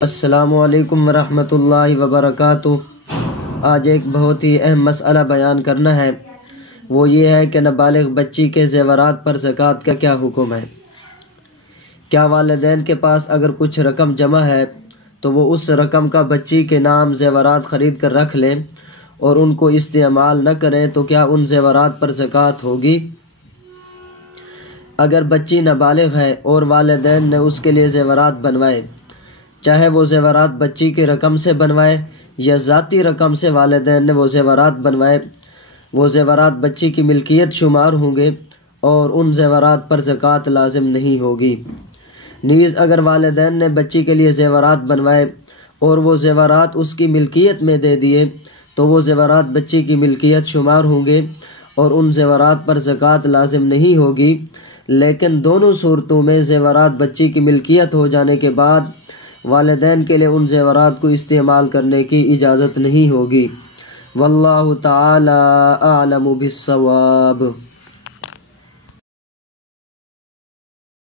السلام علیکم ورحمۃ اللہ وبرکاتہ۔ آج ایک بہت ہی اہم مسئلہ بیان کرنا ہے، وہ یہ ہے کہ نابالغ بچی کے زیورات پر زکوٰۃ کا کیا حکم ہے۔ کیا والدین کے پاس اگر کچھ رقم جمع ہے تو وہ اس رقم کا بچی کے نام زیورات خرید کر رکھ لیں اور ان کو استعمال نہ کریں تو کیا ان زیورات پر زکوٰۃ ہوگی؟ اگر بچی نابالغ ہے اور والدین نے اس کے لیے زیورات بنوائے، چاہے وہ زیورات بچی کی رقم سے بنوائے یا ذاتی رقم سے والدین نے وہ زیورات بنوائے، وہ زیورات بچی کی ملکیت شمار ہوں گے اور ان زیورات پر زکوٰۃ لازم نہیں ہوگی۔ نیز اگر والدین نے بچی کے لیے زیورات بنوائے اور وہ زیورات اس کی ملکیت میں دے دیے تو وہ زیورات بچی کی ملکیت شمار ہوں گے اور ان زیورات پر زکوٰۃ لازم نہیں ہوگی، لیکن دونوں صورتوں میں زیورات بچی کی ملکیت ہو جانے کے بعد والدین کے لیے ان زیورات کو استعمال کرنے کی اجازت نہیں ہوگی۔ واللہ تعالی اعلم بالصواب۔